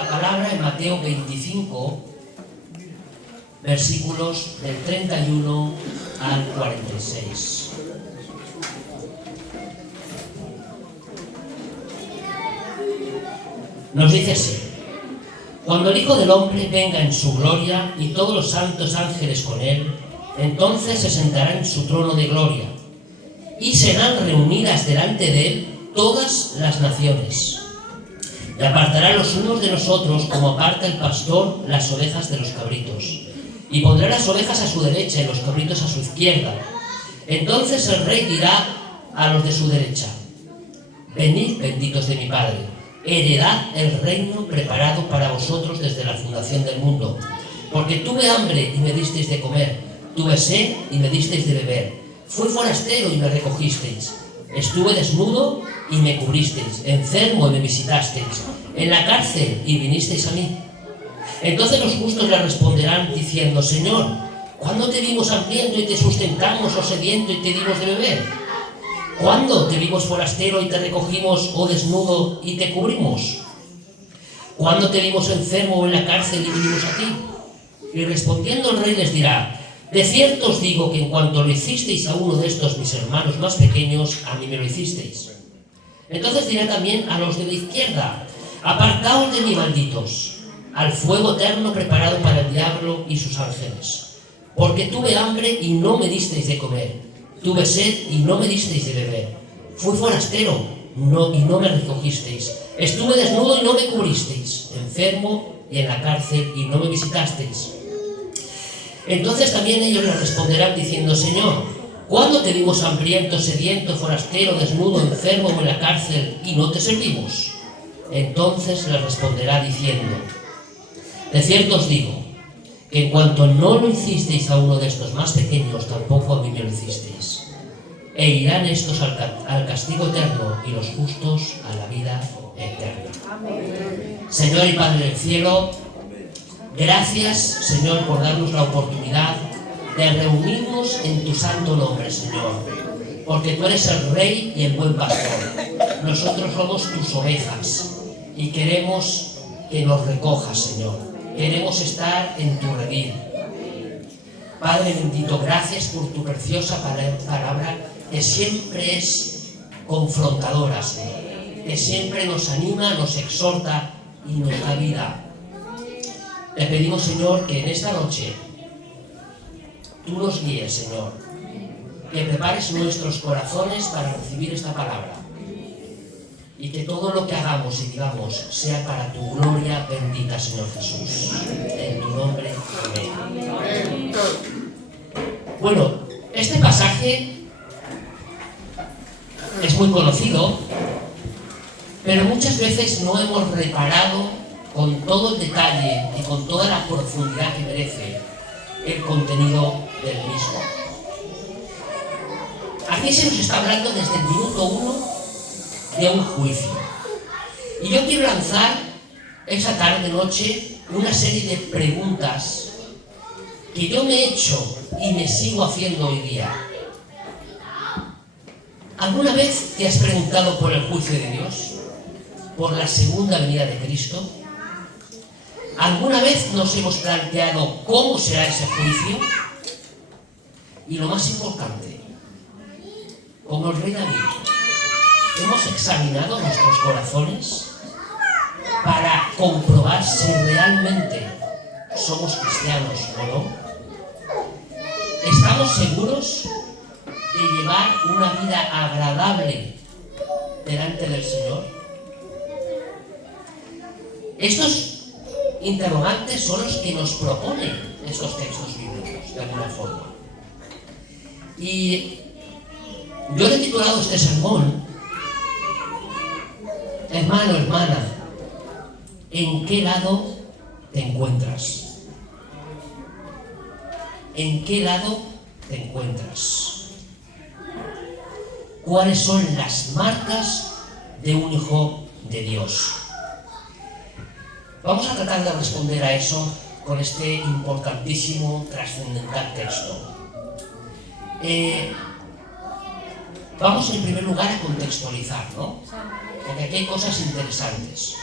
la palabra en Mateo 25, versículos del 31 al 46. Nos dice así: cuando el Hijo del Hombre venga en su gloria y todos los santos ángeles con él, entonces se sentará en su trono de gloria y serán reunidas delante de él todas las naciones. Y apartará los unos de los otros como aparta el pastor las ovejas de los cabritos. Y pondrá las ovejas a su derecha y los cabritos a su izquierda. Entonces el rey dirá a los de su derecha: venid, benditos de mi Padre, heredad el reino preparado para vosotros desde la fundación del mundo. Porque tuve hambre y me disteis de comer, tuve sed y me disteis de beber, fui forastero y me recogisteis, estuve desnudo y me cubristeis, enfermo y me visitasteis, en la cárcel y vinisteis a mí. Entonces los justos le responderán diciendo: Señor, ¿cuándo te vimos hambriento y te sustentamos, o sediento y te dimos de beber? ¿Cuándo te vimos forastero y te recogimos, o desnudo y te cubrimos? ¿Cuándo te vimos enfermo o en la cárcel y vinimos a ti? Y respondiendo el rey les dirá: de cierto os digo que en cuanto lo hicisteis a uno de estos mis hermanos más pequeños, a mí me lo hicisteis. Entonces dirá también a los de la izquierda: apartaos de mí, malditos, al fuego eterno preparado para el diablo y sus ángeles. Porque tuve hambre y no me disteis de comer, tuve sed y no me disteis de beber, fui forastero y no me recogisteis, estuve desnudo y no me cubristeis, enfermo y en la cárcel y no me visitasteis. Entonces también ellos le responderán diciendo: Señor, ¿cuándo te vimos hambriento, sediento, forastero, desnudo, enfermo o en la cárcel y no te servimos? Entonces les responderá diciendo: de cierto os digo que en cuanto no lo hicisteis a uno de estos más pequeños, tampoco a mí me lo hicisteis. E irán estos al castigo eterno y los justos a la vida eterna. Amén. Señor y Padre del cielo, gracias, Señor, por darnos la oportunidad de reunirnos en tu santo nombre, Señor, porque tú eres el Rey y el buen pastor. Nosotros somos tus ovejas y queremos que nos recojas, Señor. Queremos estar en tu redil. Padre bendito, gracias por tu preciosa palabra, que siempre es confrontadora, Señor, que siempre nos anima, nos exhorta y nos da vida. Te pedimos, Señor, que en esta noche tú nos guíes, Señor, que prepares nuestros corazones para recibir esta palabra y que todo lo que hagamos y digamos sea para tu gloria bendita, Señor Jesús. En tu nombre, amén. Bueno, este pasaje es muy conocido, pero muchas veces no hemos reparado con todo el detalle y con toda la profundidad que merece el contenido del mismo. Aquí se nos está hablando desde el minuto 1 de un juicio. Y yo quiero lanzar esa tarde-noche una serie de preguntas que yo me he hecho y me sigo haciendo hoy día. ¿Alguna vez te has preguntado por el juicio de Dios? ¿Por la segunda venida de Cristo? ¿Alguna vez nos hemos planteado cómo será ese juicio? Y lo más importante, como el rey David, ¿hemos examinado nuestros corazones para comprobar si realmente somos cristianos o no? ¿Estamos seguros de llevar una vida agradable delante del Señor? Estos interrogantes son los que nos proponen estos textos bíblicos, de alguna forma. Y yo le he titulado este sermón: hermano, hermana, ¿en qué lado te encuentras? ¿En qué lado te encuentras? ¿Cuáles son las marcas de un hijo de Dios? Vamos a tratar de responder a eso con este importantísimo, trascendental texto. Vamos en primer lugar a contextualizar, ¿no? Porque aquí hay cosas interesantes.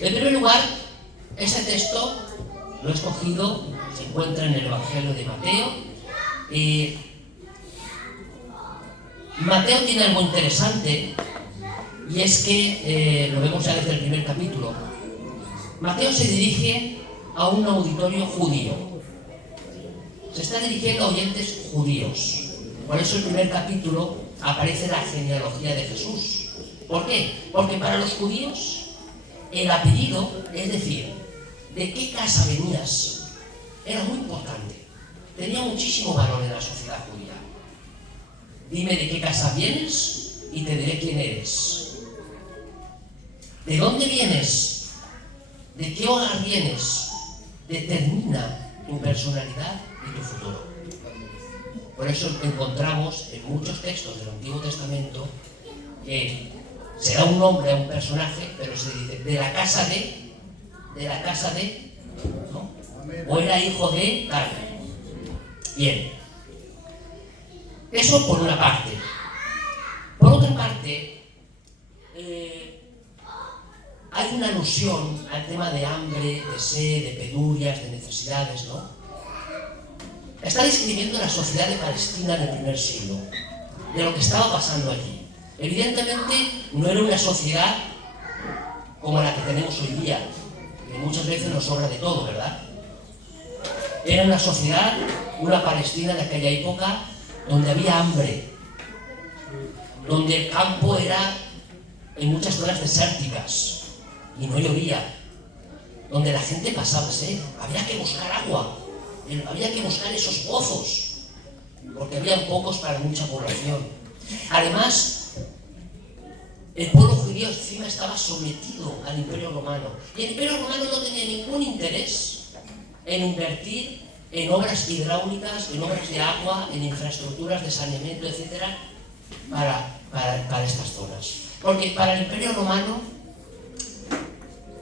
En primer lugar, ese texto lo he escogido, se encuentra en el Evangelio de Mateo. Mateo tiene algo interesante, y es que, lo vemos ya desde el primer capítulo, Mateo se dirige a un auditorio judío. Se está dirigiendo a oyentes judíos. Por eso el primer capítulo aparece la genealogía de Jesús. ¿Por qué? Porque para los judíos el apellido, es decir, de qué casa venías, era muy importante. Tenía muchísimo valor en la sociedad judía. Dime de qué casa vienes y te diré quién eres. ¿De dónde vienes? ¿De qué hogar vienes? Determina tu personalidad y tu futuro. Por eso encontramos en muchos textos del Antiguo Testamento que se da un nombre a un personaje, pero se dice de la casa de, ¿no? O era hijo de tal. Bien. Eso por una parte. Por otra parte, hay una alusión al tema de hambre, de sed, de penurias, de necesidades, ¿no? Está describiendo la sociedad de Palestina en el primer siglo, de lo que estaba pasando allí. Evidentemente no era una sociedad como la que tenemos hoy día, que muchas veces nos sobra de todo, ¿verdad? Era una sociedad, una Palestina de aquella época, donde había hambre, donde el campo era en muchas zonas desérticas y no llovía, donde la gente pasaba sed, había que buscar agua, había que buscar esos pozos, porque habían pocos para mucha población. Además, el pueblo judío encima estaba sometido al Imperio Romano, y el Imperio Romano no tenía ningún interés en invertir en obras hidráulicas, en obras de agua, en infraestructuras de saneamiento, etcétera, para estas zonas. Porque para el Imperio Romano,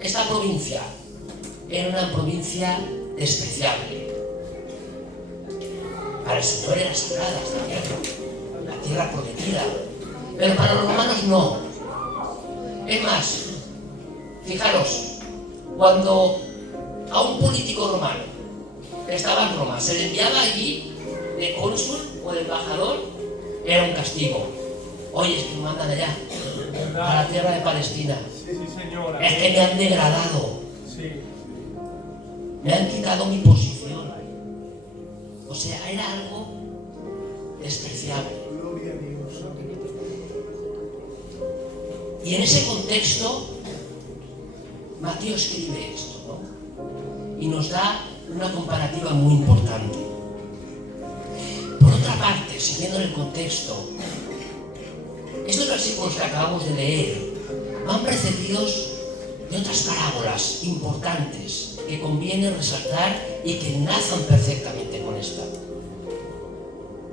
esta provincia era una provincia despreciable. Para el Señor era sagrada esta la tierra prometida. Pero para los romanos no. Es más, fijaros, cuando a un político romano que estaba en Roma se le enviaba allí de cónsul o de embajador, era un castigo. Oye, es que me mandan allá, a la tierra de Palestina. Sí, señora. Es que me han degradado. Sí. Me han quitado mi posición. O sea, era algo despreciable. Y en ese contexto, Mateo escribe esto, ¿no? Y nos da una comparativa muy importante. Por otra parte, siguiendo el contexto, estos versículos que acabamos de leer van precedidos de otras parábolas importantes que conviene resaltar y que enlazan perfectamente con esta.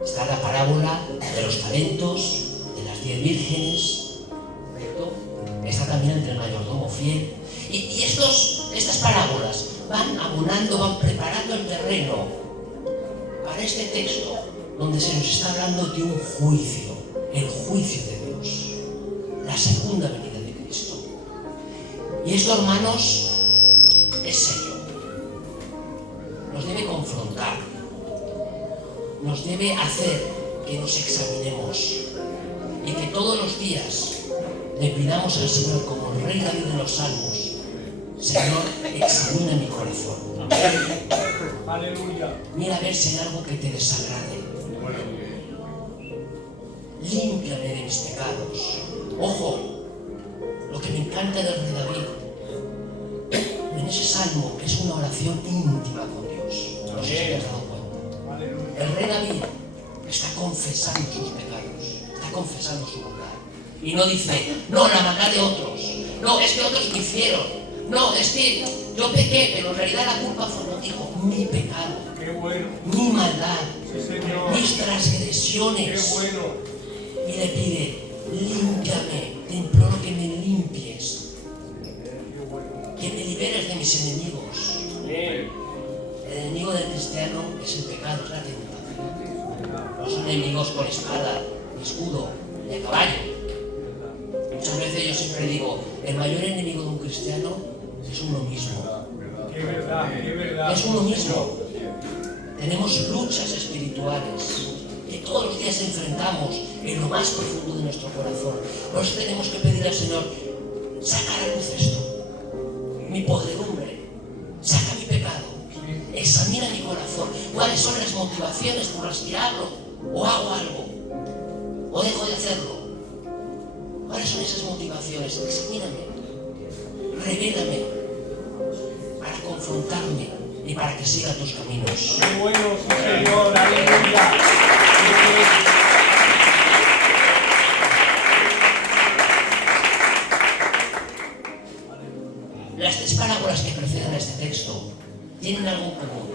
Está la parábola de los talentos, de las 10 vírgenes, ¿correcto? Está también el del mayordomo fiel. Y estas parábolas van abonando, van preparando el terreno para este texto donde se nos está hablando de un juicio, el juicio de Dios, la segunda venida de Cristo. Y esto, hermanos, es serio. Nos debe confrontar, nos debe hacer que nos examinemos y que todos los días le pidamos al Señor, como el rey David de los Salmos: Señor, examina mi corazón. Aleluya. Mira a ver si hay algo que te desagrade. Límpiame de mis pecados. Ojo, lo que me encanta del rey David, en ese salmo, que es una oración íntima con Dios. No sé si te has dado cuenta. El rey David está confesando sus pecados, está confesando su maldad. Y no dice, no, la maldad de otros. No, es que otros me hicieron. No, es que yo pequé, pero en realidad la culpa fue, no dijo, mi pecado, Qué bueno. mi maldad, Sí, Señor. mis transgresiones. Qué bueno. Y le pide, límpiame, te imploro que me limpies, que me liberes de mis enemigos. Amén. El enemigo del cristiano es el pecado, es la tentación. No son enemigos con espada, ni escudo, ni a caballo. Muchas veces yo siempre digo, el mayor enemigo de un cristiano es uno mismo. Qué verdad. Es uno mismo. Tenemos luchas espirituales que todos los días enfrentamos en lo más profundo de nuestro corazón. Por eso tenemos que pedir al Señor, saca a la luz esto, mi podredumbre, saca mi pecado, examina mi corazón, cuáles son las motivaciones por las que hablo, o hago algo, o dejo de hacerlo. ¿Cuáles son esas motivaciones? Examíname, revélame, para confrontarme y para que siga tus caminos. Qué bueno, sí, Señor, aleluya. Las tres parábolas que preceden a este texto tienen algo en común,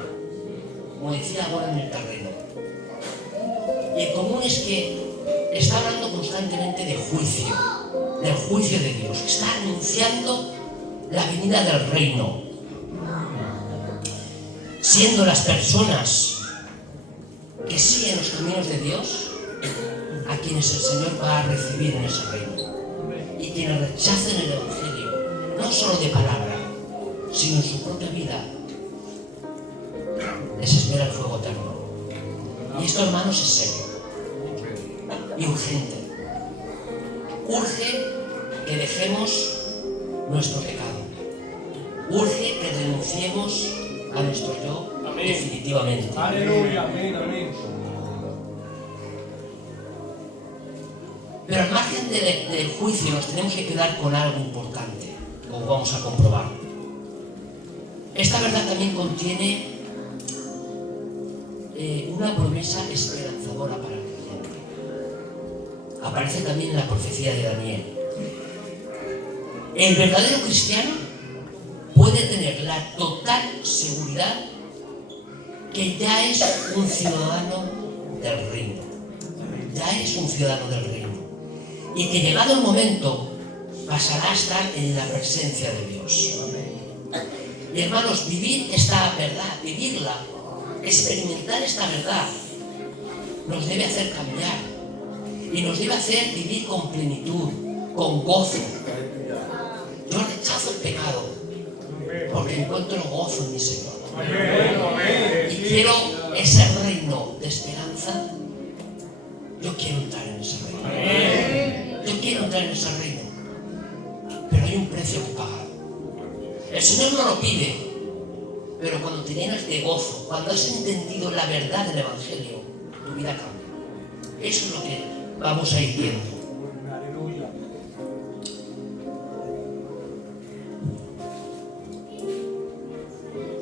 como decía ahora en el terreno. Y el común es que está hablando constantemente de juicio, del juicio de Dios. Está anunciando la venida del reino, siendo las personas que siguen los caminos de Dios a quienes el Señor va a recibir en ese reino. Y quienes rechacen el Evangelio, no solo de palabra, sino en su propia vida, les espera el fuego eterno. Y esto, hermanos, es serio y urgente. Urge que dejemos nuestro pecado. Urge que renunciemos a nuestro yo definitivamente. Aleluya, amén, amén. Pero al margen del juicio nos tenemos que quedar con algo importante, como vamos a comprobar. Esta verdad también contiene una promesa esperanzadora para el creyente. Aparece también en la profecía de Daniel. El verdadero cristiano puede tener la total seguridad que ya es un ciudadano del reino. Ya es un ciudadano del reino. Y que llegado el momento pasará a estar en la presencia de Dios. Y hermanos, vivir esta verdad, vivirla, experimentar esta verdad, nos debe hacer cambiar y nos debe hacer vivir con plenitud, con gozo. Yo rechazo el pecado porque encuentro gozo en mi Señor. Y quiero ese reino de esperanza. Yo quiero entrar en ese reino. Yo quiero entrar en ese reino. Pero hay un precio que pagar. El Señor no lo pide, pero cuando te llenas de gozo, cuando has entendido la verdad del Evangelio, tu vida cambia. Eso es lo que vamos a ir viendo. Aleluya.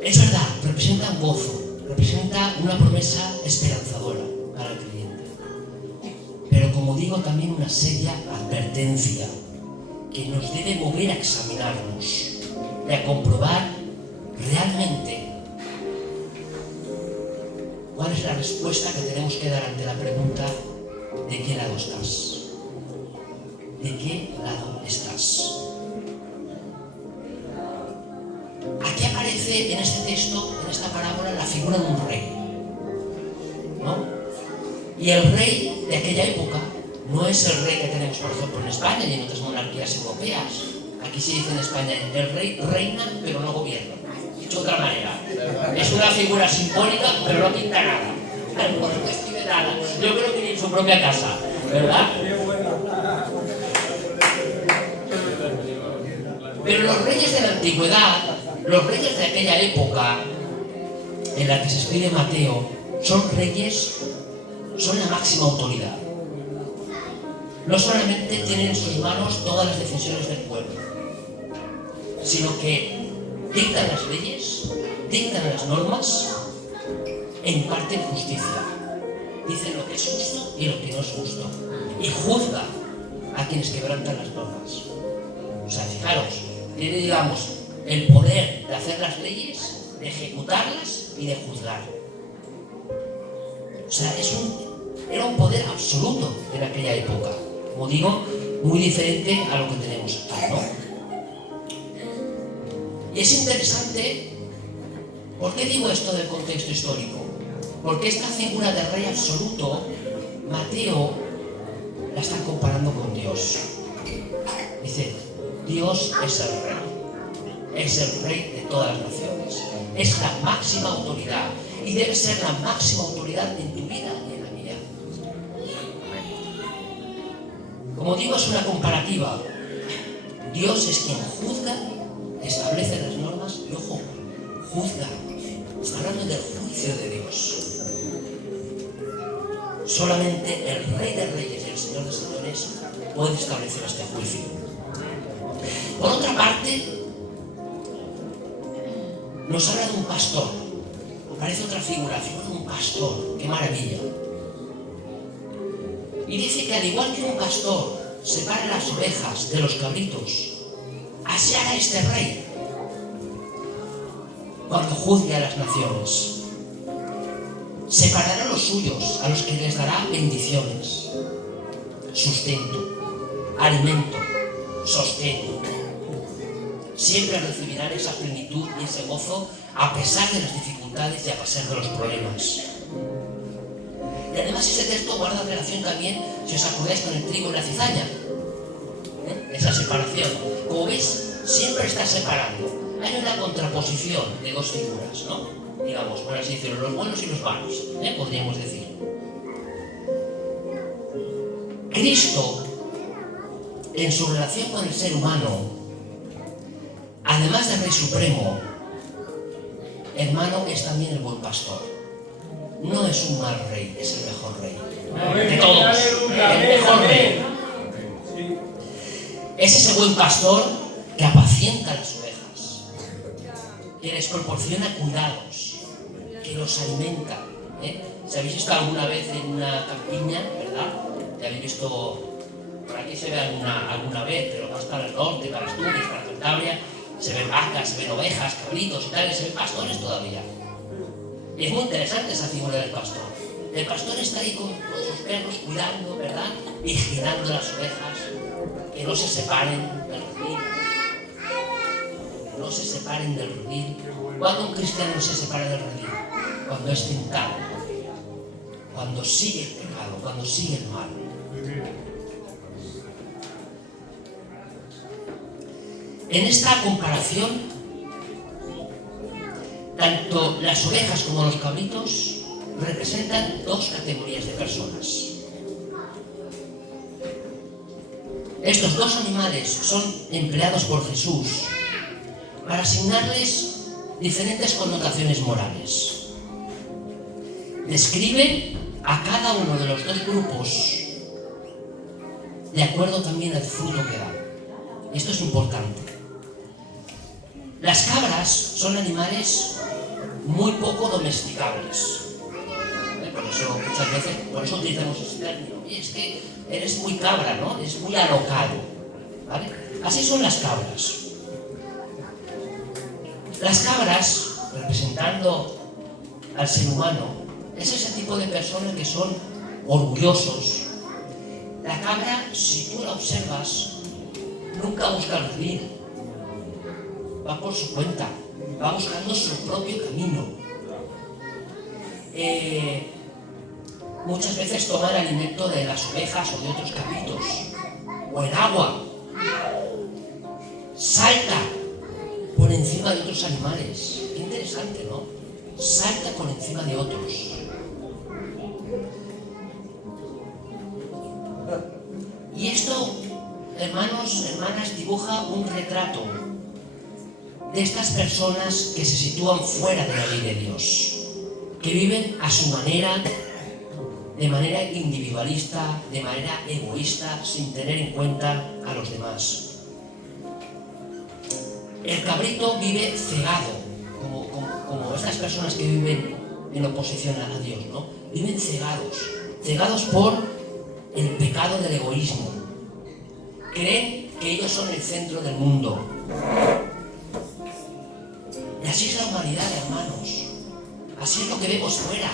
Es verdad, representa un gozo, representa una promesa esperanzadora para el creyente. Pero como digo, también una seria advertencia que nos debe mover a examinarnos y a comprobar realmente cuál es la respuesta que tenemos que dar ante la pregunta: ¿de qué lado estás? ¿De qué lado estás? Aquí aparece en este texto, en esta parábola, la figura de un rey, ¿no? Y el rey de aquella época no es el rey que tenemos, por ejemplo, en España y en otras monarquías europeas. Aquí se dice en España, el rey reina pero no gobierna. Dicho de otra manera, es una figura simbólica pero no pinta nada. No escribe nada. Yo creo que ni en su propia casa, ¿verdad? Pero los reyes de la antigüedad, los reyes de aquella época en la que se escribe Mateo, son reyes, son la máxima autoridad. No solamente tienen en sus manos todas las decisiones del pueblo, sino que dictan las leyes, dictan las normas e imparten justicia. Dicen lo que es justo y lo que no es justo. Y juzga a quienes quebrantan las normas. O sea, fijaros, tiene, digamos, el poder de hacer las leyes, de ejecutarlas y de juzgar. O sea, era un poder absoluto en aquella época. Como digo, muy diferente a lo que tenemos aquí, ¿no? Y es interesante, ¿por qué digo esto del contexto histórico? Porque esta figura de rey absoluto, Mateo la está comparando con Dios. Dice, Dios es el rey. es el Rey de todas las naciones. Es la máxima autoridad y debe ser la máxima autoridad en tu vida y en la mía. Como digo, es una comparativa. Dios es quien juzga, establece las normas y, ojo, juzga. Está hablando del juicio de Dios. Solamente el Rey de Reyes y el Señor de Señores puede establecer este juicio. Por otra parte, nos habla de un pastor. Parece otra figura de un pastor. ¡Qué maravilla! Y dice que al igual que un pastor separa las ovejas de los cabritos, así hará este Rey cuando juzgue a las naciones. Separará a los suyos, a los que les dará bendiciones, sustento, alimento, sostén. Siempre recibirán esa plenitud y ese gozo a pesar de las dificultades y a pesar de los problemas. Y además ese texto guarda relación también, si os acordáis, con el trigo y la cizaña. Esa separación. Como veis, siempre está separando. Hay una contraposición de dos figuras, ¿no? Digamos, por así decirlo, los buenos y los malos, podríamos decir. Cristo, en su relación con el ser humano, además de Rey Supremo, hermano, es también el buen pastor. No es un mal rey, es el mejor rey de todos, el mejor rey. Es ese buen pastor que apacienta las ovejas, que les proporciona cuidados, que los alimenta. Si habéis visto alguna vez en una campiña, ¿verdad? Ya habéis visto, por aquí se ve alguna vez, pero más para el norte, para Asturias, para Cantabria, se ven vacas, se ven ovejas, cabritos y tal, se ven pastores todavía. Y es muy interesante esa figura del pastor. El pastor está ahí con sus perros cuidando, ¿verdad? Vigilando las ovejas, que no se separen del redil. Que no se separen del redil. ¿Cuándo un cristiano se separa del redil? Cuando es tentado, cuando sigue el pecado, cuando sigue el mal. En esta comparación, tanto las ovejas como los cabritos representan dos categorías de personas. Estos dos animales son empleados por Jesús para asignarles diferentes connotaciones morales. Describe a cada uno de los dos grupos de acuerdo también al fruto que dan. Esto es importante. Las cabras son animales muy poco domesticables. Por eso muchas veces, por eso utilizamos ese término. Y es que eres muy cabra, ¿no? Eres muy alocado, ¿vale? Así son las cabras. Las cabras, representando al ser humano, es ese tipo de personas que son orgullosos. La cabra, si tú la observas, nunca busca el redil. Va por su cuenta, va buscando su propio camino. Muchas veces toma el alimento de las ovejas o de otros cabritos, o el agua. Salta por encima de otros animales. Qué interesante, ¿no? Salta por encima de otros. Y esto, hermanos, hermanas, dibuja un retrato de estas personas que se sitúan fuera de la ley de Dios, que viven a su manera, de manera individualista, de manera egoísta, sin tener en cuenta a los demás. El cabrito vive cegado, como estas personas que viven en oposición a Dios, ¿no? Viven cegados por el pecado del egoísmo. Creen que ellos son el centro del mundo. Y así es la humanidad, hermanos. Así es lo que vemos fuera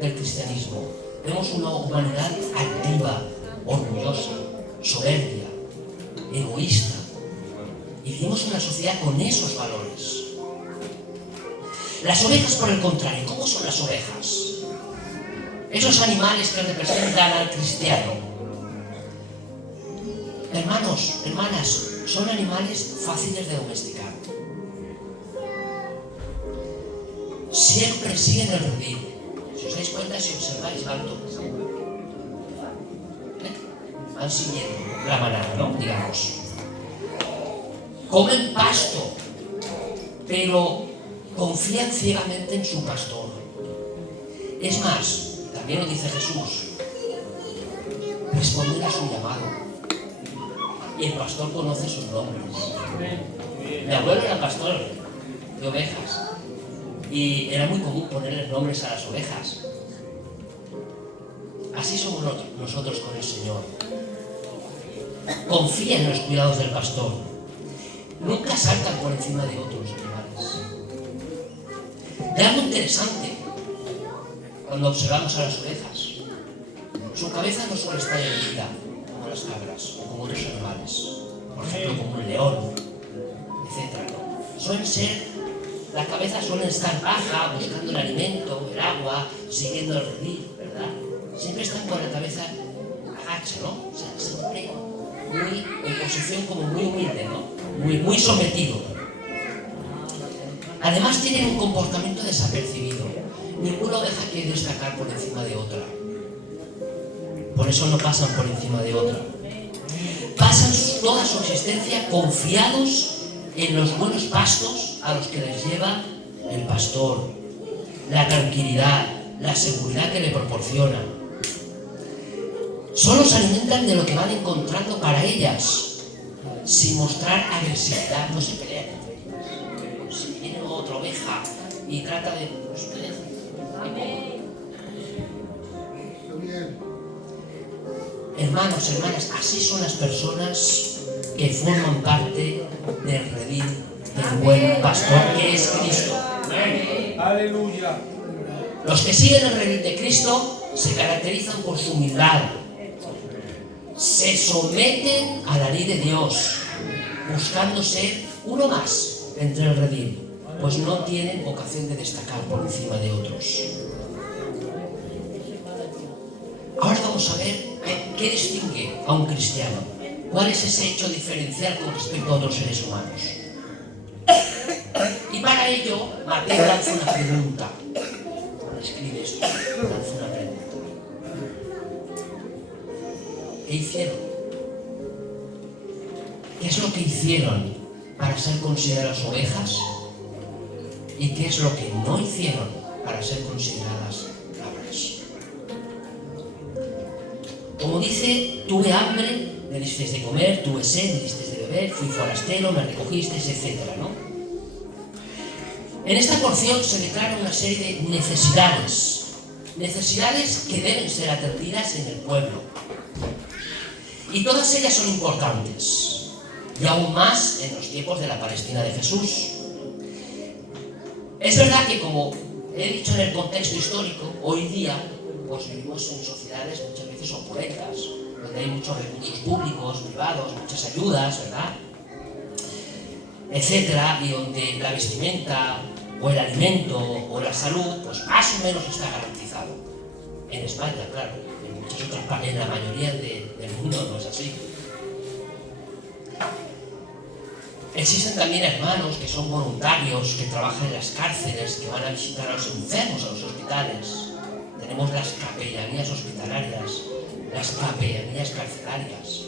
del cristianismo. Vemos una humanidad activa, orgullosa, soberbia, egoísta. Y vivimos una sociedad con esos valores. Las ovejas, por el contrario, ¿cómo son las ovejas? Esos animales que representan al cristiano. Hermanos, hermanas, son animales fáciles de domesticar. siempre siguen el redil. Si os dais cuenta, si observáis, van todos. Van siguiendo la manada, ¿no? Digamos. Comen pasto, pero confían ciegamente en su pastor. Es más, también lo dice Jesús, responden a su llamado. Y el pastor conoce sus nombres. Mi abuelo era pastor de ovejas y era muy común ponerles nombres a las ovejas. Así somos nosotros con el Señor. Confía en los cuidados del pastor. Nunca saltan por encima de otros animales. Y algo interesante cuando observamos a las ovejas. Su cabeza no suele estar erguida como las cabras o como otros animales. Por ejemplo, como un león, etc. La cabeza suele estar baja, buscando el alimento, el agua, siguiendo el redil, ¿verdad? Siempre están con la cabeza agacha, ¿no? O sea, siempre muy en posición como muy humilde, ¿no? Muy sometido. Además tienen un comportamiento desapercibido. Ninguna oveja quiere destacar por encima de otra. Por eso no pasan por encima de otra. Pasan toda su existencia confiados en los buenos pastos a los que les lleva el pastor, la tranquilidad, la seguridad que le proporciona. Solo se alimentan de lo que van encontrando para ellas, sin mostrar agresividad. No se pelean entre ellas. Si viene otra oveja y trata de... Hermanos, hermanas, así son las personas que forman parte del redil del buen pastor, que es Cristo. Aleluya. Los que siguen el redil de Cristo se caracterizan por su humildad. Se someten a la ley de Dios, buscando ser uno más entre el redil, pues no tienen vocación de destacar por encima de otros. Ahora vamos a ver qué distingue a un cristiano. ¿Cuál es ese hecho diferencial con respecto a otros seres humanos? Y para ello, Mateo lanza una pregunta. Escribe esto, lanza una pregunta. ¿Qué hicieron? ¿Qué es lo que hicieron para ser consideradas ovejas? ¿Y qué es lo que no hicieron para ser consideradas cabras? Como dice, tuve hambre, me disteis de comer, tuve sed, me disteis de beber, fui forastero, me recogisteis, etc., ¿no? En esta porción se declara una serie de necesidades que deben ser atendidas en el pueblo. Y todas ellas son importantes, y aún más en los tiempos de la Palestina de Jesús. Es verdad que, como he dicho en el contexto histórico, hoy día pues vivimos en sociedades muchas veces opulentas, donde hay muchos recursos públicos, privados, muchas ayudas, ¿verdad? Etcétera, y donde la vestimenta, o el alimento, o la salud, pues más o menos está garantizado. En España, claro, en muchas otras partes, en la mayoría del mundo no es así. Existen también hermanos que son voluntarios, que trabajan en las cárceles, que van a visitar a los enfermos, a los hospitales. Tenemos las capellanías hospitalarias, las capellanías carcelarias.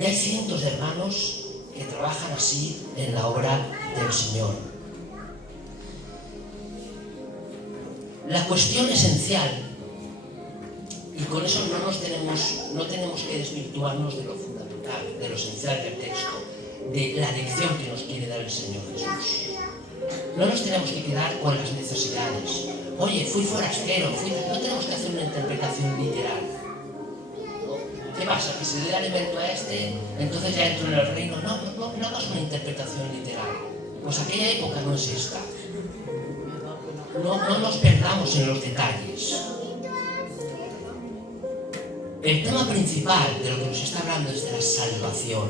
Y hay cientos de hermanos que trabajan así en la obra del Señor. La cuestión esencial, y con eso no tenemos que desvirtuarnos de lo fundamental, de lo esencial del texto, de la lección que nos quiere dar el Señor Jesús. No nos tenemos que quedar con las necesidades. Oye, fui forastero, no tenemos que hacer una interpretación literal. ¿Qué pasa? ¿Que se le da alimento a este, entonces ya entro en el reino? No hagas una interpretación literal. Pues aquella época no es esta. No nos perdamos en los detalles. El tema principal de lo que nos está hablando es de la salvación,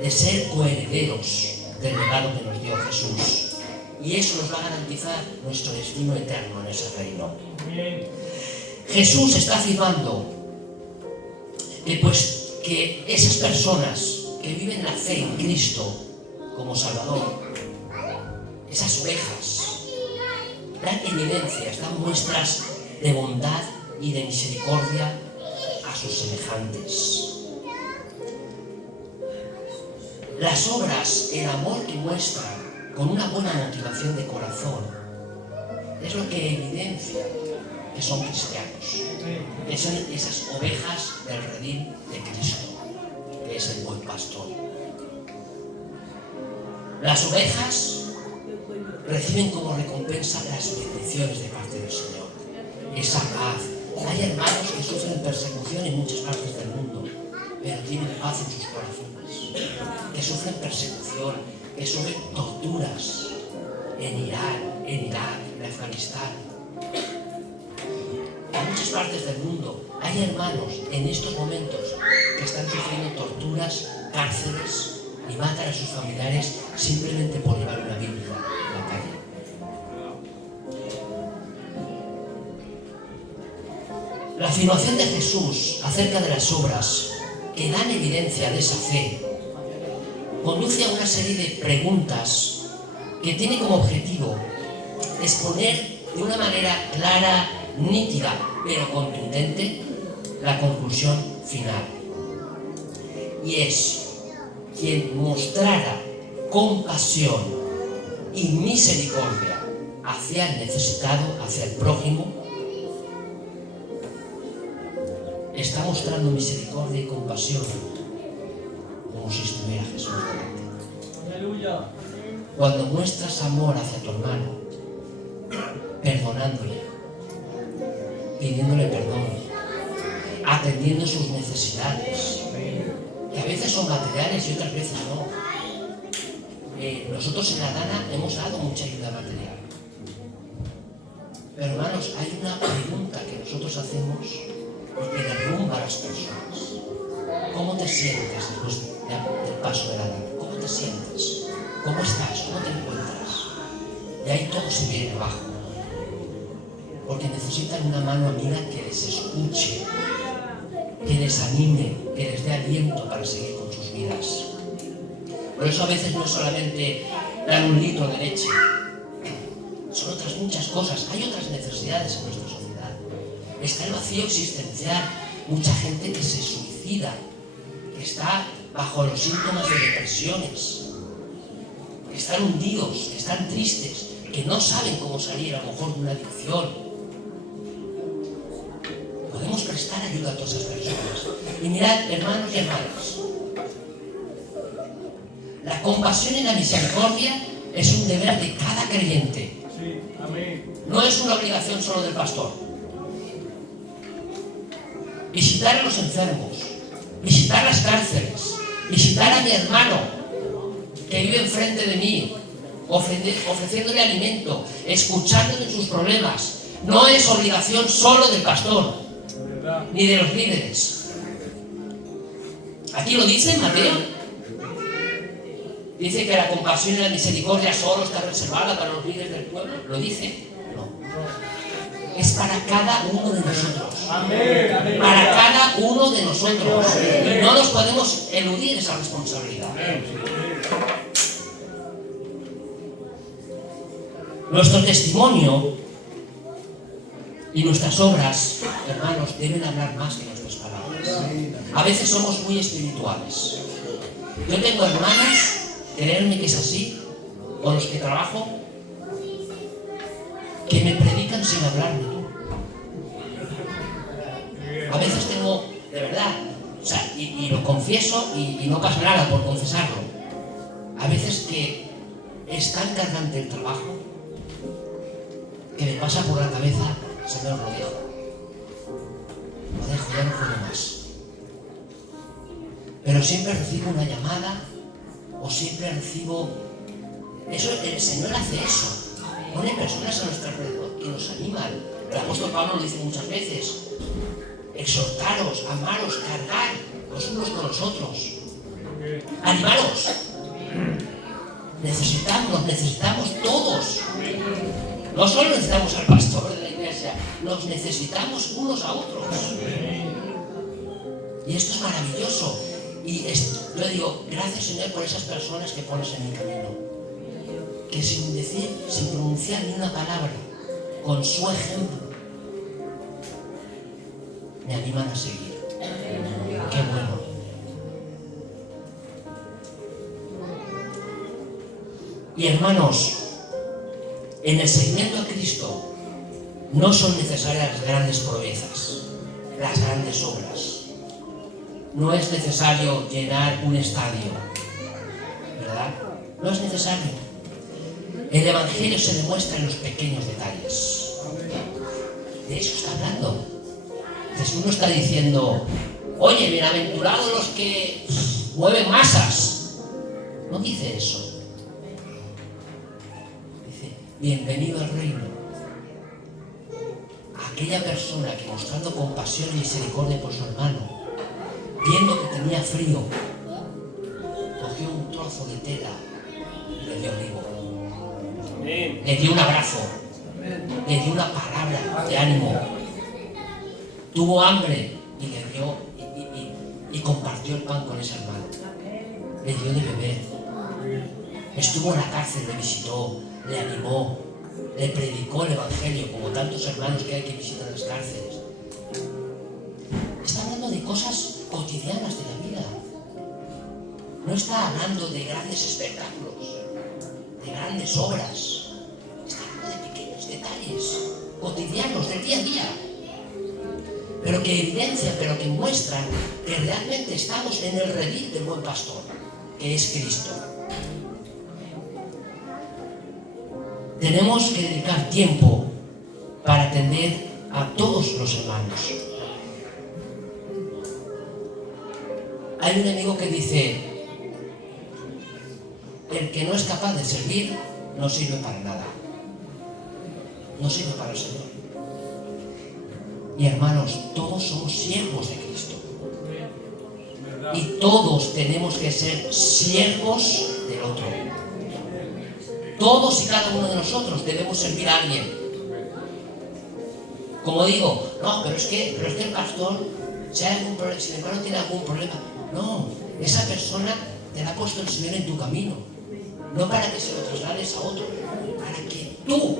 de ser coherederos del legado que nos dio Jesús. Y eso nos va a garantizar nuestro destino eterno en ese reino. Jesús está afirmando que esas personas que viven la fe en Cristo como Salvador esas ovejas, dan evidencias, dan muestras de bondad y de misericordia a sus semejantes. Las obras, el amor que muestran con una buena motivación de corazón, es lo que evidencia que son cristianos, que son esas ovejas del redil de Cristo, que es el buen pastor. Las ovejas reciben como recompensa las bendiciones de parte del Señor, esa paz. Hay hermanos que sufren persecución en muchas partes del mundo, pero tienen paz en sus corazones, que sufren persecución, que sufren torturas en Irán, en Irak, en Afganistán. En muchas partes del mundo hay hermanos en estos momentos que están sufriendo torturas, cárceles y matan a sus familiares simplemente por llevar una Biblia en la calle. La afirmación de Jesús acerca de las obras que dan evidencia de esa fe conduce a una serie de preguntas que tiene como objetivo exponer de una manera clara, nítida, pero contundente, la conclusión final. Y es: quien mostrara compasión y misericordia hacia el necesitado, hacia el prójimo, está mostrando misericordia y compasión como si estuviera Jesús delante. Aleluya. Cuando muestras amor hacia tu hermano, perdonándole, pidiéndole perdón, atendiendo sus necesidades, que a veces son materiales y otras veces no. Nosotros en la Dana hemos dado mucha ayuda material. Pero hermanos, hay una pregunta que nosotros hacemos y que derrumba a las personas. ¿Cómo te sientes después del paso de la Dana? ¿Cómo te sientes? ¿Cómo estás? ¿Cómo te encuentras? Y ahí todo se viene abajo. Porque necesitan una mano amiga que les escuche, que les anime, que les dé aliento para seguir con sus vidas. Por eso a veces no es solamente dar un litro de leche, son otras muchas cosas. Hay otras necesidades en nuestra sociedad. Está el vacío existencial, mucha gente que se suicida, que está bajo los síntomas de depresiones, que están hundidos, que están tristes, que no saben cómo salir a lo mejor de una adicción. Podemos prestar ayuda a todas esas personas. Y mirad, hermanos y hermanas, la compasión y la misericordia es un deber de cada creyente. Sí, amén. No es una obligación solo del pastor. Visitar a los enfermos, visitar las cárceles, visitar a mi hermano que vive enfrente de mí, ofreciéndole alimento, escuchándole en sus problemas, no es obligación solo del pastor, ni de los líderes. Aquí lo dice Mateo. Dice que la compasión y la misericordia solo está reservada para los líderes del pueblo. ¿Lo dice? No. Es para cada uno de nosotros. Amén, amén. Para cada uno de nosotros. Y no nos podemos eludir esa responsabilidad. Nuestro testimonio y nuestras obras, hermanos, deben hablar más que nuestras palabras. A veces somos muy espirituales. Yo tengo hermanas, creerme que es así, con los que trabajo, que me predican sin hablarme tú. A veces tengo, de verdad, o sea, y lo confieso y no pasa nada por confesarlo. A veces que es tan cargante el trabajo que me pasa por la cabeza: Señor, lo dejo, ya no puedo más. Pero siempre recibo una llamada, o siempre recibo eso. El Señor hace eso, pone personas a nuestro alrededor que nos animan. El apóstol Pablo lo dice muchas veces: exhortaros, amaros, cargar los unos con los otros, animaros. Necesitamos todos. No solo necesitamos al pastor de la iglesia, nos necesitamos unos a otros. Y esto es maravilloso. Y yo digo: gracias, Señor, por esas personas que pones en mi camino. que sin pronunciar ni una palabra, con su ejemplo, me animan a seguir. Qué bueno. Y hermanos, en el seguimiento a Cristo no son necesarias las grandes proezas, las grandes obras. No es necesario llenar un estadio, ¿verdad? No es necesario. El Evangelio se demuestra en los pequeños detalles. De eso está hablando. Jesús no está diciendo, oye, bienaventurados los que mueven masas. No dice eso. Dice, bienvenido al reino. Aquella persona que, mostrando compasión y misericordia por su hermano, viendo que tenía frío, cogió un trozo de tela y le dio abrigo. Le dio un abrazo, le dio una palabra de ánimo. Tuvo hambre y le dio y compartió el pan con ese hermano. Le dio de beber. Estuvo en la cárcel, le visitó, le animó, le predicó el Evangelio, como tantos hermanos que hay que visitar las cárceles. Está hablando de cosas cotidianas de la vida. No está hablando de grandes espectáculos, de grandes obras. Está hablando de pequeños detalles cotidianos del día a día, pero que evidencian, pero que muestran que realmente estamos en el redil del buen pastor, que es Cristo. Tenemos que dedicar tiempo para atender a todos los hermanos. Hay un amigo que dice, el que no es capaz de servir no sirve para nada. No sirve para el Señor. Y hermanos, todos somos siervos de Cristo. Y todos tenemos que ser siervos del otro. Todos y cada uno de nosotros debemos servir a alguien. Como digo, no, pero es que el pastor, si el hermano tiene algún problema, no, esa persona te la ha puesto el Señor en tu camino. No para que se lo traslades a otro, para que tú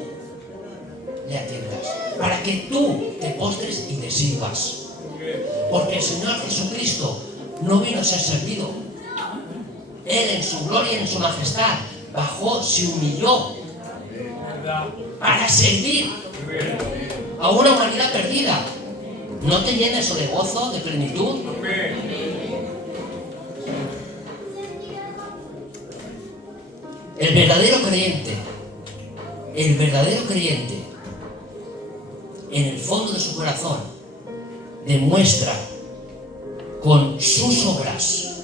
le atiendas, para que tú te postres y le sirvas. Porque el Señor Jesucristo no vino a ser servido. Él en su gloria y en su majestad bajó, se humilló para servir a una humanidad perdida. ¿No te llena eso de gozo, de plenitud? El verdadero creyente, en el fondo de su corazón, demuestra con sus obras,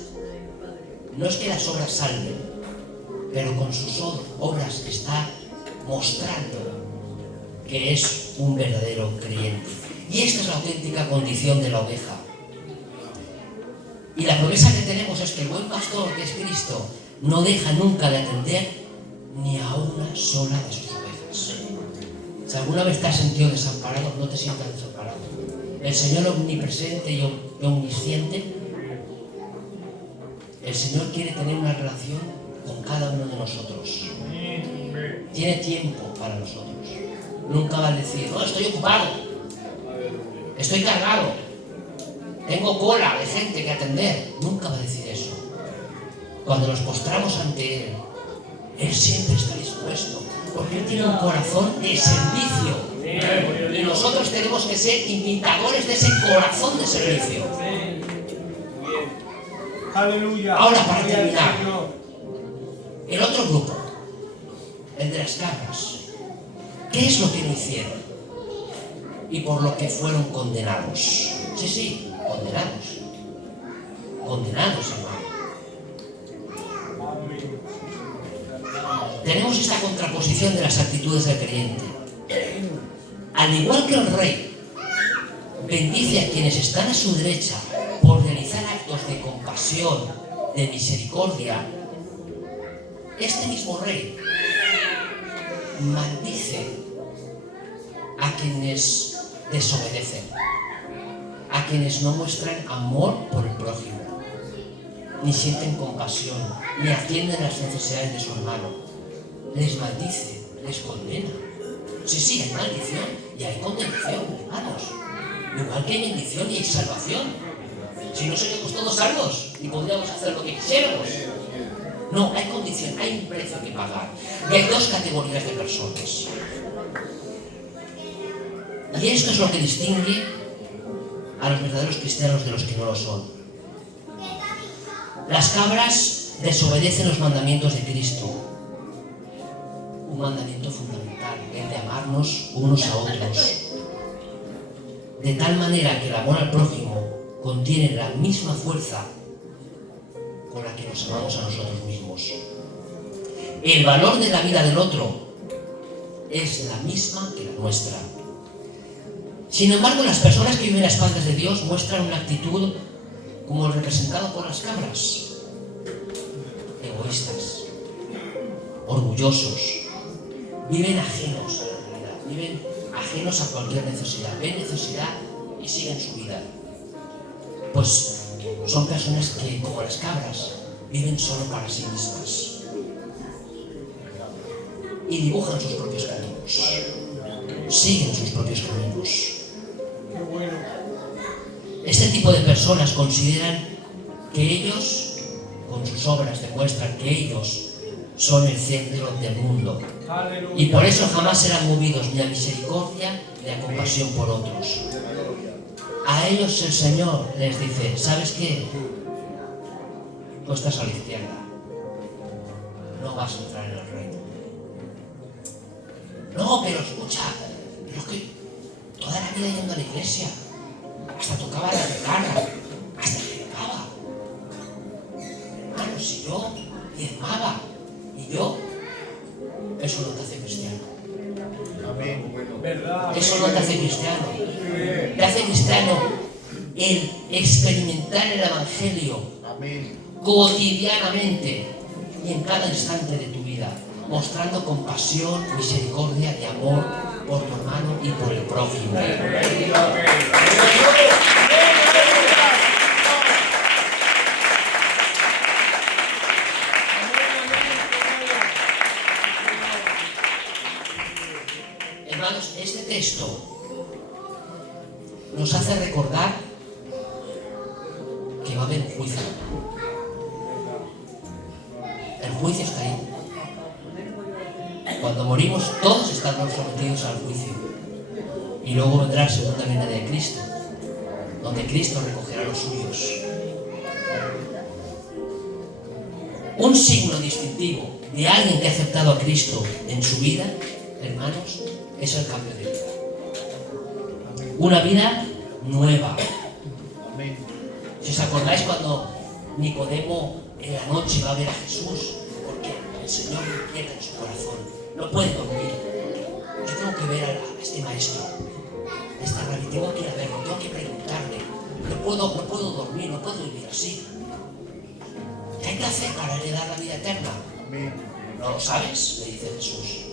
no es que las obras salven, pero con sus obras está mostrando que es un verdadero creyente. Y esta es la auténtica condición de la oveja. Y la promesa que tenemos es que el buen pastor, que es Cristo, no deja nunca de atender ni a una sola de sus ovejas. Si alguna vez te has sentido desamparado, no te sientas desamparado. El Señor omnipresente y omnisciente, el Señor quiere tener una relación con cada uno de nosotros. Tiene tiempo para nosotros. Nunca va a decir, no, estoy ocupado, estoy cargado, tengo cola de gente que atender. Nunca va a decir eso. Cuando nos postramos ante Él, Él siempre está dispuesto, porque Él tiene un corazón de servicio. Y nosotros tenemos que ser imitadores de ese corazón de servicio. Aleluya. Ahora, para terminar, el otro grupo, el de las cabras, ¿qué es lo que no hicieron? Y por lo que fueron condenados. Sí, condenados. Condenados, hermano. Tenemos esta contraposición de las actitudes del creyente. Al igual que el rey bendice a quienes están a su derecha por realizar actos de compasión, de misericordia, este mismo rey maldice a quienes desobedecen, a quienes no muestran amor por el prójimo, ni sienten compasión, ni atienden las necesidades de su hermano. les maldice, les condena. Sí, hay maldición y hay condenación, hermanos. Igual que hay bendición y hay salvación. Si no seríamos todos salvos y podríamos hacer lo que quisiéramos. No, hay condición, hay un precio que pagar. Y hay dos categorías de personas. Y esto es lo que distingue a los verdaderos cristianos de los que no lo son. Las cabras desobedecen los mandamientos de Cristo. Un mandamiento fundamental, el de amarnos unos a otros. De tal manera que el amor al prójimo contiene la misma fuerza con la que nos amamos a nosotros mismos. El valor de la vida del otro es la misma que la nuestra. Sin embargo, las personas que viven a espaldas de Dios muestran una actitud como representado por las cabras. Egoístas, orgullosos, viven ajenos a la realidad, viven ajenos a cualquier necesidad, ven necesidad y siguen su vida. Pues son personas que, como las cabras, viven solo para sí mismas y dibujan sus propios caminos, siguen sus propios caminos. Este tipo de personas consideran que ellos, con sus obras, demuestran que ellos son el centro del mundo. Y por eso jamás serán movidos ni a misericordia ni a compasión por otros. A ellos el Señor les dice, ¿sabes qué? Tú estás a la izquierda. No vas a entrar en el reino. No, pero escucha, pero es que toda la vida yendo a la iglesia, hasta tocaba la guitarra, hasta predicaba. Hermano, si yo diezmaba y yo, eso no te hace cristiano. Eso no te hace cristiano. Te hace cristiano el experimentar el Evangelio cotidianamente y en cada instante de tu vida, mostrando compasión, misericordia y amor por tu hermano y por el prójimo. Hermanos, este texto nos hace recordar que va a haber un juicio. El juicio está ahí. Cuando morimos, todos estamos sometidos al juicio. Y luego vendrá la segunda venida de Cristo, donde Cristo recogerá los suyos. Un signo distintivo de alguien que ha aceptado a Cristo en su vida, hermanos, es el cambio de vida. Una vida nueva. Si os acordáis cuando Nicodemo en la noche va a ver a Jesús, porque el Señor le inquieta en su corazón, no puede dormir. Yo tengo que ver a este maestro, a este rabí, tengo que ir a verlo, tengo que preguntarle. No puedo dormir, no puedo vivir así. ¿Qué hay que hacer para heredar la vida eterna? No lo sabes, le dice Jesús.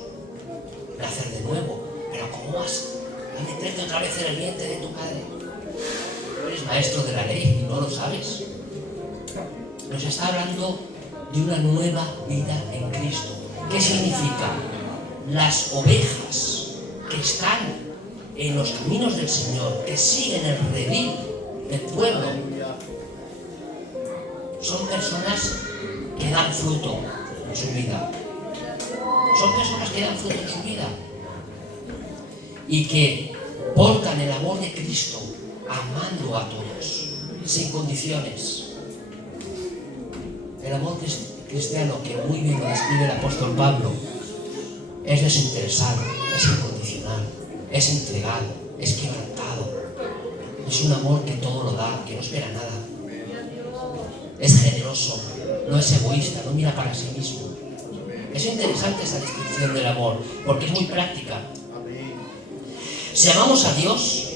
Nacer de nuevo. Pero ¿cómo vas a meterte otra vez en el vientre de tu padre? Tú eres maestro de la ley y no lo sabes. Nos está hablando de una nueva vida en Cristo. ¿Qué significa? Las ovejas que están en los caminos del Señor, que siguen el redil del pueblo, son personas que dan fruto en su vida. Son personas que dan fruto en su vida y que portan el amor de Cristo amando a todos, sin condiciones. El amor cristiano, que muy bien lo describe el apóstol Pablo, es desinteresado, es incondicional, es entregado, es quebrantado. Es un amor que todo lo da, que no espera nada. Es generoso, no es egoísta, no mira para sí mismo. Es interesante esta descripción del amor, porque es muy práctica. Si amamos a Dios,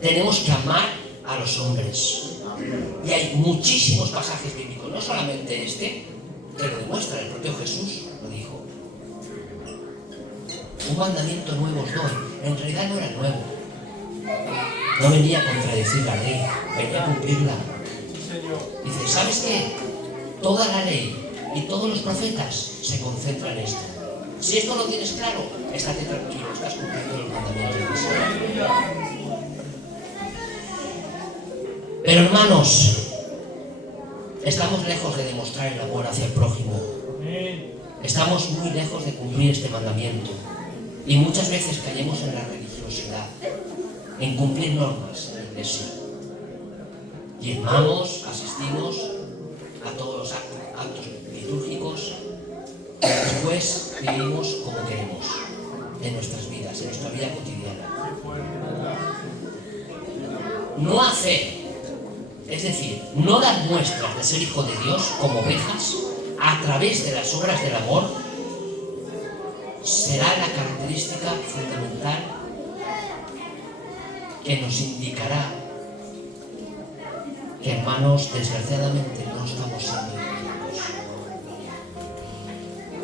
tenemos que amar a los hombres. Y hay muchísimos pasajes bíblicos, no solamente este, que lo demuestra, el propio Jesús lo dijo. Un mandamiento nuevo os doy. En realidad no era nuevo. No venía a contradecir la ley, venía a cumplirla. Dice, ¿sabes qué? Toda la ley y todos los profetas se concentran en esto. Si esto lo tienes claro, estate tranquilo, estás cumpliendo los mandamientos del Señor. Pero hermanos, estamos lejos de demostrar el amor hacia el prójimo. Estamos muy lejos de cumplir este mandamiento. Y muchas veces caemos en la religiosidad, en cumplir normas en la iglesia. Diezmamos, asistimos a todos los actos litúrgicos y después vivimos como queremos en nuestras vidas, en nuestra vida cotidiana. No hacer, es decir, no dar muestras de ser hijo de Dios como ovejas a través de las obras del amor será la característica fundamental que nos indicará que, hermanos, desgraciadamente no estamos siendo hijos de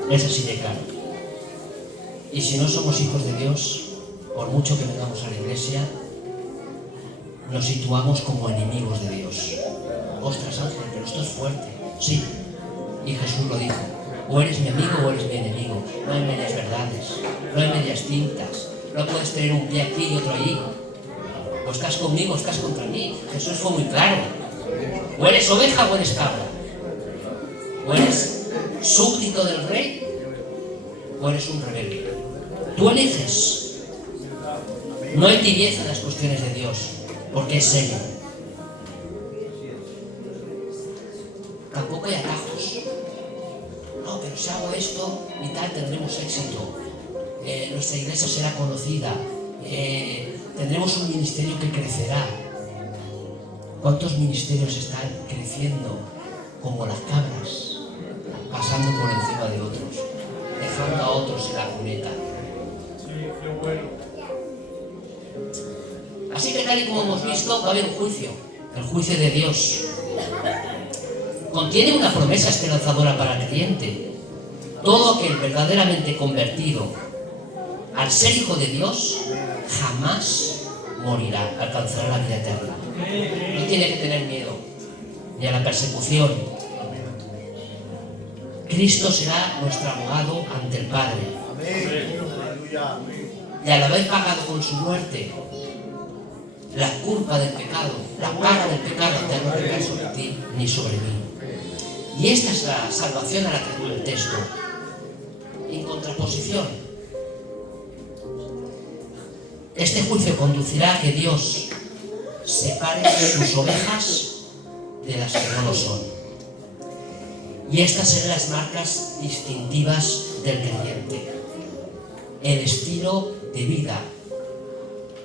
Dios. Es así de claro. Y si no somos hijos de Dios, por mucho que vengamos a la iglesia, nos situamos como enemigos de Dios. Ostras, Ángel, pero esto es fuerte. Sí, y Jesús lo dijo. O eres mi amigo o eres mi enemigo. No hay medias verdades, no hay medias tintas. No puedes tener un pie aquí y otro allí. O estás conmigo o estás contra mí. Jesús fue muy claro. O eres oveja o eres cabra. O eres súbdito del rey o eres un rebelde. Tú eliges. No hay tibieza en las cuestiones de Dios, porque es serio. Tampoco hay atajos. No, pero si hago esto y tal tendremos éxito. Nuestra iglesia será conocida. Tendremos un ministerio que crecerá. ¿Cuántos ministerios están creciendo como las cabras, pasando por encima de otros, dejando a otros en la cuneta? Sí, qué bueno. Así que tal y como hemos visto, va a haber un juicio, el juicio de Dios. Contiene una promesa esperanzadora para el creyente. Todo aquel verdaderamente convertido al ser hijo de Dios jamás morirá, alcanzará la vida eterna. No tiene que tener miedo ni a la persecución. Cristo será nuestro abogado ante el Padre. Y al haber pagado con su muerte la culpa del pecado, la paga del pecado, ya no recae sobre ti ni sobre mí. Y esta es la salvación a la que acude el texto. En contraposición, este juicio conducirá a que Dios separe sus ovejas de las que no lo son. Y estas serán las marcas distintivas del creyente. El estilo de vida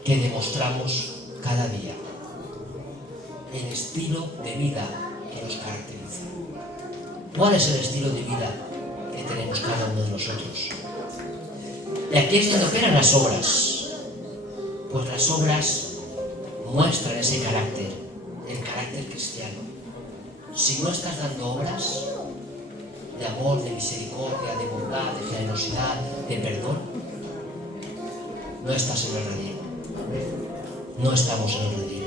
que demostramos cada día. El estilo de vida que nos caracteriza. ¿Cuál es el estilo de vida que tenemos cada uno de nosotros? Y aquí es donde operan las obras. Pues las obras muestran ese carácter, el carácter cristiano. Si no estás dando obras de amor, de misericordia, de bondad, de generosidad, de perdón, no estás en el redil. No estamos en el redil.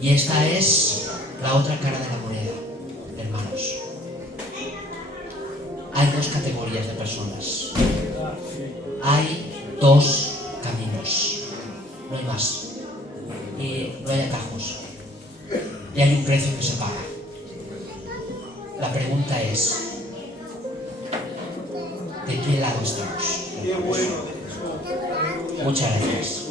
Y esta es la otra cara de la moneda, hermanos. Hay dos categorías de personas. Hay dos caminos. No hay más. Y no hay atajos. Y hay un precio que se paga. La pregunta es, ¿de qué lado estamos? Muchas gracias.